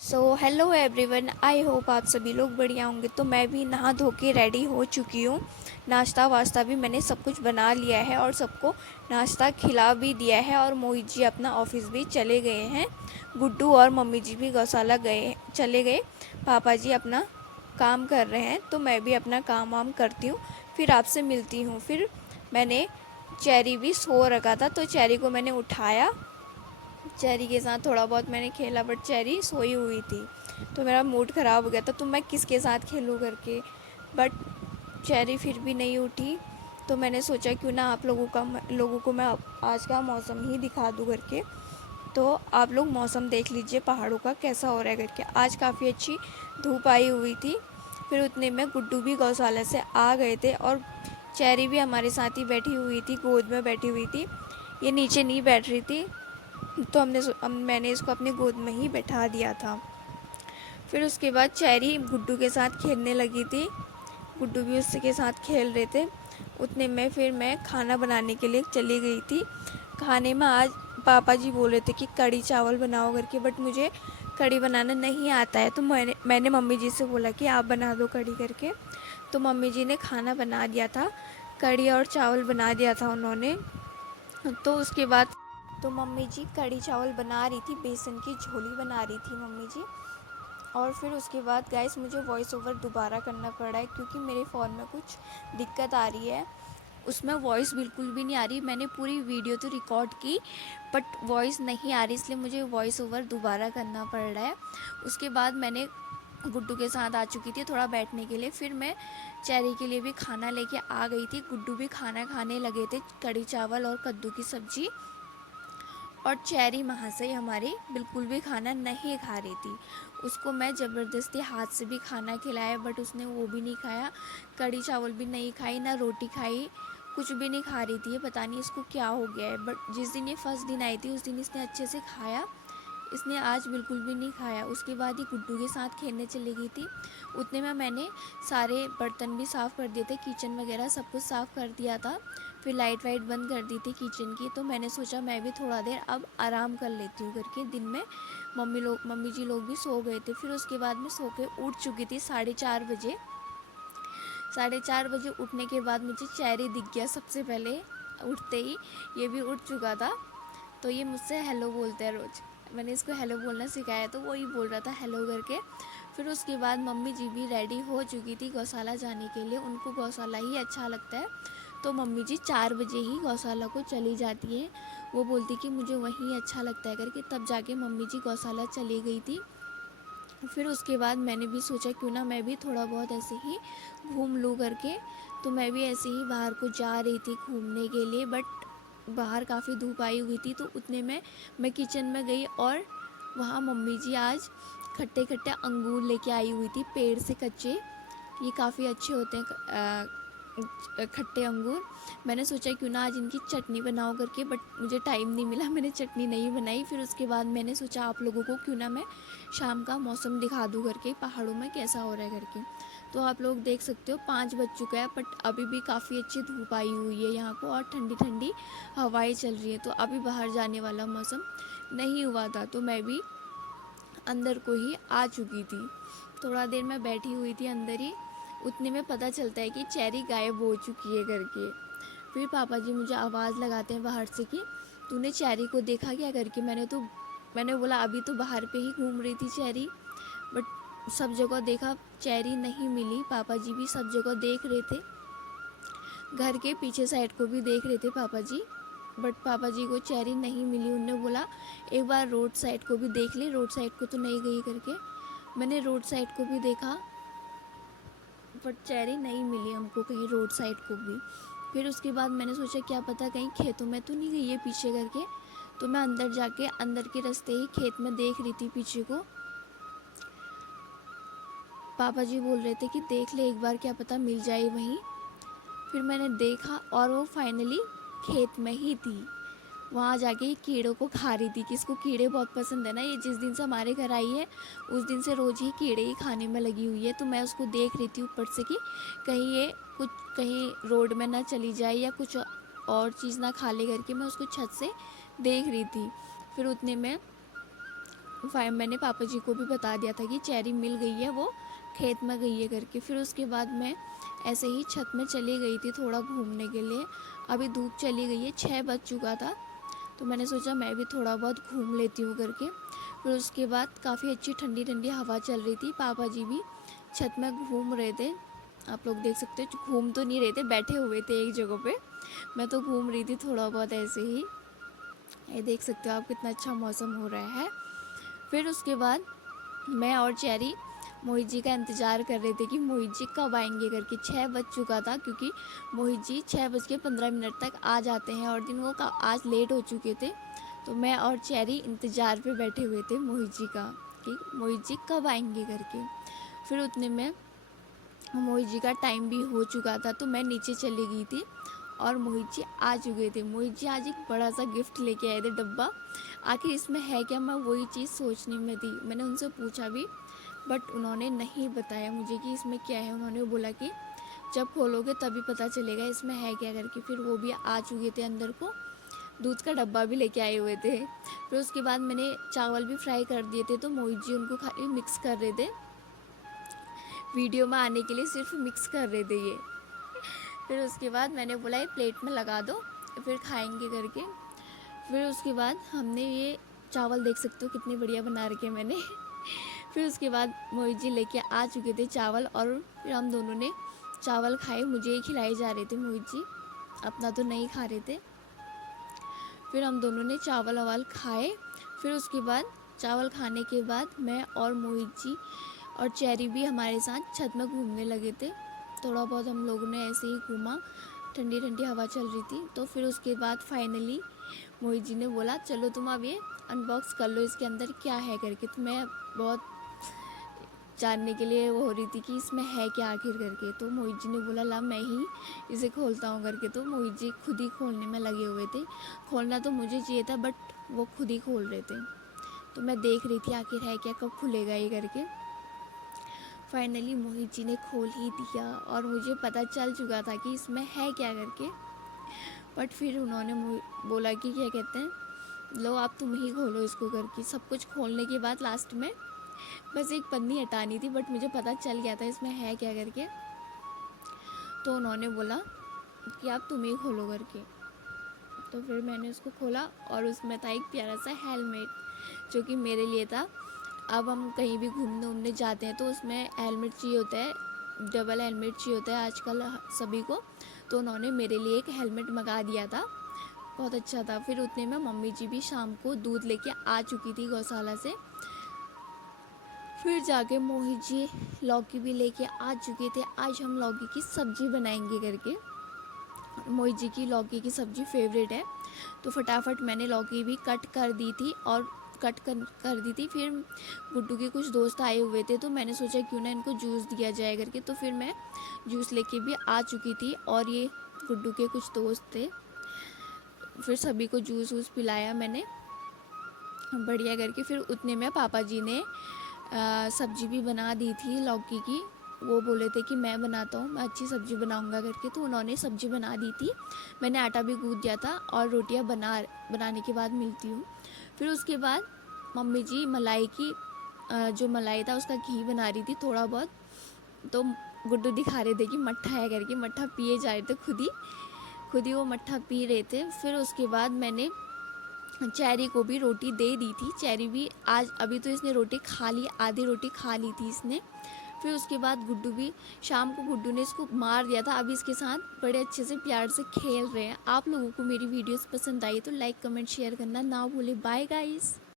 So hello everyone, I hope आप सभी लोग बढ़िया होंगे। तो मैं भी नहा धो के रेडी हो चुकी हूँ। नाश्ता वास्ता भी मैंने सब कुछ बना लिया है और सबको नाश्ता खिला भी दिया है। और मोहित जी अपना ऑफिस भी चले गए हैं। गुड्डू और मम्मी जी भी गौशाला चले गए। पापा जी अपना काम कर रहे हैं, तो मैं भी अपना काम वाम करती हूँ, फिर आपसे मिलती हूँ। फिर मैंने चेरी भी सो रखा था, तो चेरी को मैंने उठाया। चेरी के साथ थोड़ा बहुत मैंने खेला, बट चेरी सोई हुई थी, तो मेरा मूड ख़राब हो गया था। तो मैं किसके साथ खेलूँ करके, बट चेरी फिर भी नहीं उठी। तो मैंने सोचा क्यों ना आप लोगों को मैं आज का मौसम ही दिखा दूँ करके। तो आप लोग मौसम देख लीजिए पहाड़ों का कैसा हो रहा है करके। आज काफ़ी अच्छी धूप आई हुई थी। फिर उतने में गुड्डू भी गौशाला से आ गए थे, और चेरी भी हमारे साथ ही बैठी हुई थी, गोद में बैठी हुई थी। ये नीचे नहीं बैठ रही थी, तो मैंने इसको अपनी गोद में ही बैठा दिया था। फिर उसके बाद चेरी गुड्डू के साथ खेलने लगी थी। गुड्डू भी उसके साथ खेल रहे थे। उतने में फिर मैं खाना बनाने के लिए चली गई थी। खाने में आज पापा जी बोले थे कि कढ़ी चावल बनाओ करके, बट मुझे कढ़ी बनाना नहीं आता है। तो मैंने मम्मी जी से बोला कि आप बना दो कढ़ी करके। तो मम्मी जी ने खाना बना दिया था, कढ़ी और चावल बना दिया था उन्होंने। तो उसके बाद तो मम्मी जी कढ़ी चावल बना रही थी, बेसन की झोली बना रही थी मम्मी जी। और फिर उसके बाद गाइस मुझे वॉइस ओवर दोबारा करना पड़ा है, क्योंकि मेरे फ़ोन में कुछ दिक्कत आ रही है। उसमें वॉइस बिल्कुल भी नहीं आ रही। मैंने पूरी वीडियो तो रिकॉर्ड की, बट वॉइस नहीं आ रही, इसलिए मुझे वॉइस ओवर दोबारा करना पड़ रहा है। उसके बाद मैंने गुड्डू के साथ आ चुकी थी थोड़ा बैठने के लिए। फिर मैं चेरी के लिए भी खाना लेके आ गई थी। गुड्डू भी खाना खाने लगे थे, कढ़ी चावल और कद्दू की सब्ज़ी। और चेरी महाशय हमारी बिल्कुल भी खाना नहीं खा रही थी। उसको मैं ज़बरदस्ती हाथ से भी खाना खिलाया, बट उसने वो भी नहीं खाया। कढ़ी चावल भी नहीं खाई, ना रोटी खाई, कुछ भी नहीं खा रही थी। ये पता नहीं इसको क्या हो गया है। बट जिस दिन ये फर्स्ट दिन आई थी उस दिन इसने अच्छे से खाया, इसने आज बिल्कुल भी नहीं खाया। उसके बाद ही गुड्डू के साथ खेलने चली गई थी। उतने में मैंने सारे बर्तन भी साफ़ कर दिए थे, किचन वगैरह सब कुछ साफ़ कर दिया था। फिर लाइट वाइट बंद कर दी थी किचन की। तो मैंने सोचा मैं भी थोड़ा देर अब आराम कर लेती हूँ करके। दिन में मम्मी जी लोग भी सो गए थे। फिर उसके बाद मैं सो के उठ चुकी थी 4:30 बजे। 4:30 बजे उठने के बाद मुझे चेरी दिख गया सबसे पहले उठते ही। ये भी उठ चुका था, तो ये मुझसे हेलो बोलते हैं रोज़। मैंने इसको हेलो बोलना सिखाया, तो वही बोल रहा था हेलो करके। फिर उसके बाद मम्मी जी भी रेडी हो चुकी थी गौशाला जाने के लिए। उनको गौशाला ही अच्छा लगता है, तो मम्मी जी 4 बजे ही गौशाला को चली जाती है। वो बोलती कि मुझे वहीं अच्छा लगता है करके, तब जाके मम्मी जी गौशाला चली गई थी। फिर उसके बाद मैंने भी सोचा क्यों ना मैं भी थोड़ा बहुत ऐसे ही घूम लूँ करके। तो मैं भी ऐसे ही बाहर को जा रही थी घूमने के लिए, बट बाहर काफ़ी धूप आई हुई थी। तो उतने में मैं किचन में गई, और वहाँ मम्मी जी आज खट्टे खट्टे अंगूर लेके आई हुई थी पेड़ से कच्चे। ये काफ़ी अच्छे होते हैं खट्टे अंगूर। मैंने सोचा क्यों ना आज इनकी चटनी बनाओ करके, बट मुझे टाइम नहीं मिला, मैंने चटनी नहीं बनाई। फिर उसके बाद मैंने सोचा आप लोगों को क्यों ना मैं शाम का मौसम दिखा दूँ करके, पहाड़ों में कैसा हो रहा है करके। तो आप लोग देख सकते हो 5 बज चुका है, बट अभी भी काफ़ी अच्छी धूप आई हुई है यहाँ को, और ठंडी ठंडी हवाएं चल रही है। तो अभी बाहर जाने वाला मौसम नहीं हुआ था, तो मैं भी अंदर को ही आ चुकी थी। थोड़ा देर मैं बैठी हुई थी अंदर ही। उतने में पता चलता है कि चेरी गायब हो चुकी है करके। फिर पापा जी मुझे आवाज़ लगाते हैं बाहर से कि तूने चेरी को देखा क्या करके। मैंने बोला अभी तो बाहर पे ही घूम रही थी चेरी, बट सब जगह देखा चेरी नहीं मिली। पापा जी भी सब जगह देख रहे थे, घर के पीछे साइड को भी देख रहे थे पापा जी, बट पापा जी को चेरी नहीं मिली। उन्होंने बोला एक बार रोड साइड को भी देख ले, रोड साइड को तो नहीं गई करके। मैंने रोड साइड को भी देखा, बट चेरी नहीं मिली हमको कहीं रोड साइड को भी। फिर उसके बाद मैंने सोचा क्या पता कहीं खेतों में तो नहीं गई है पीछे करके। तो मैं अंदर जाके अंदर के रास्ते ही खेत में देख रही थी पीछे को। पापा जी बोल रहे थे कि देख ले एक बार, क्या पता मिल जाए वहीं। फिर मैंने देखा, और वो फाइनली खेत में ही थी। वहाँ जाके कीड़ों को खा रही थी, कि इसको कीड़े बहुत पसंद है ना। ये जिस दिन से हमारे घर आई है उस दिन से रोज़ ही कीड़े ही खाने में लगी हुई है। तो मैं उसको देख रही थी ऊपर से कि कहीं ये कुछ कहीं रोड में ना चली जाए या कुछ और चीज़ ना खा ले करके, मैं उसको छत से देख रही थी। फिर उतने में मैंने पापा जी को भी बता दिया था कि चेरी मिल गई है, वो खेत में गई है करके। फिर उसके बाद मैं ऐसे ही छत में चली गई थी थोड़ा घूमने के लिए। अभी धूप चली गई है, 6 बज चुका था, तो मैंने सोचा मैं भी थोड़ा बहुत घूम लेती हूँ करके। फिर उसके बाद काफ़ी अच्छी ठंडी ठंडी हवा चल रही थी। पापा जी भी छत में घूम रहे थे, आप लोग देख सकते हो। घूम तो नहीं रहे थे, बैठे हुए थे एक जगह पे। मैं तो घूम रही थी थोड़ा बहुत ऐसे ही। ये देख सकते हो आप कितना अच्छा मौसम हो रहा है। फिर उसके बाद मैं और चेरी मोहित जी का इंतज़ार कर रहे थे कि मोहित जी कब आएंगे करके। 6 बज चुका था, क्योंकि मोहित जी 6:15 तक आ जाते हैं, और दिन वो आज लेट हो चुके थे। तो मैं और चेरी इंतज़ार पे बैठे हुए थे मोहित जी का, कि मोहित जी कब आएंगे करके। फिर उतने में मोहित जी का टाइम भी हो चुका था, तो मैं नीचे चली गई थी और मोहित जी आ चुके थे। मोहित जी आज एक बड़ा सा गिफ्ट लेके आए थे, डब्बा। आखिर इसमें है क्या, मैं वही चीज़ सोचने में थी। मैंने उनसे पूछा भी, बट उन्होंने नहीं बताया मुझे कि इसमें क्या है। उन्होंने बोला कि जब खोलोगे तभी पता चलेगा इसमें है क्या करके। फिर वो भी आ चुके थे अंदर को, दूध का डब्बा भी लेके आए हुए थे। फिर उसके बाद मैंने चावल भी फ्राई कर दिए थे, तो मोहित जी उनको खाली मिक्स कर रहे थे, वीडियो में आने के लिए सिर्फ मिक्स कर रहे थे ये। फिर उसके बाद मैंने बोला ये प्लेट में लगा दो, फिर खाएंगे करके। फिर उसके बाद हमने ये चावल देख सकते हो कितने बढ़िया बना रखे मैंने। फिर उसके बाद मोहित जी लेके आ चुके थे चावल, और फिर हम दोनों ने चावल खाए। मुझे ही खिलाए जा रहे थे मोहित जी, अपना तो नहीं खा रहे थे। फिर हम दोनों ने चावल वावल खाए। फिर उसके बाद चावल खाने के बाद मैं और मोहित जी और चेरी भी हमारे साथ छत में घूमने लगे थे। थोड़ा बहुत हम लोगों ने ऐसे ही घूमा, ठंडी ठंडी हवा चल रही थी। तो फिर उसके बाद फाइनली मोहित जी ने बोला चलो तुम अब ये अनबॉक्स कर लो, इसके अंदर क्या है करके। तो मैं बहुत जानने के लिए वो हो रही थी कि इसमें है क्या आखिर करके। तो मोहित जी ने बोला ला मैं ही इसे खोलता हूँ करके। तो मोहित जी खुद ही खोलने में लगे हुए थे। खोलना तो मुझे चाहिए था, बट वो खुद ही खोल रहे थे। तो मैं देख रही थी आखिर है क्या, कब खुलेगा ये करके। फाइनली मोहित जी ने खोल ही दिया, और मुझे पता चल चुका था कि इसमें है क्या करके। बट फिर उन्होंने बोला कि क्या कहते हैं, लो आप तुम ही खोलो इसको करके। सब कुछ खोलने के बाद लास्ट में बस एक पन्नी हटानी थी, बट मुझे पता चल गया था इसमें है क्या करके। तो उन्होंने बोला कि आप तुम ही खोलो करके। तो फिर मैंने उसको खोला, और उसमें था एक प्यारा सा हेलमेट, जो कि मेरे लिए था। अब हम कहीं भी घूमने उमने जाते हैं तो उसमें हेलमेट चाहिए होता है, डबल हेलमेट चाहिए होता है आजकल सभी को। तो उन्होंने मेरे लिए एक हेलमेट मंगा दिया था, बहुत अच्छा था। फिर उतने में मम्मी जी भी शाम को दूध लेके आ चुकी थी गौशाला से। फिर जाके मोहित जी लौकी भी लेके आ चुके थे। आज हम लौकी की सब्ज़ी बनाएंगे करके। मोहित जी की लौकी की सब्ज़ी फेवरेट है, तो फटाफट मैंने लौकी भी कट कर दी थी, और कर दी थी। फिर गुड्डू के कुछ दोस्त आए हुए थे, तो मैंने सोचा क्यों ना इनको जूस दिया जाए करके। तो फिर मैं जूस लेके भी आ चुकी थी, और ये गुड्डू के कुछ दोस्त थे। फिर सभी को जूस वूस पिलाया मैंने बढ़िया करके। फिर उतने में पापा जी ने सब्ज़ी भी बना दी थी लौकी की। वो बोले थे कि मैं बनाता हूँ, मैं अच्छी सब्ज़ी बनाऊँगा करके। तो उन्होंने सब्ज़ी बना दी थी, मैंने आटा भी गूँथ दिया था, और रोटियाँ बनाने के बाद मिलती हूँ। फिर उसके बाद मम्मी जी मलाई की जो मलाई था उसका घी बना रही थी थोड़ा बहुत। तो गुड्डू दिखा रहे थे कि मट्ठा है करके, मट्ठा पिए जा रहे थे खुद ही वो मट्ठा पी रहे थे। फिर उसके बाद मैंने चेरी को भी रोटी दे दी थी। चेरी भी आज अभी तो इसने रोटी खा ली, आधी रोटी खा ली थी इसने। फिर उसके बाद गुड्डू भी, शाम को गुड्डू ने इसको मार दिया था, अभी इसके साथ बड़े अच्छे से प्यार से खेल रहे हैं। आप लोगों को मेरी वीडियोस पसंद आई तो लाइक कमेंट शेयर करना ना भूले। Bye guys.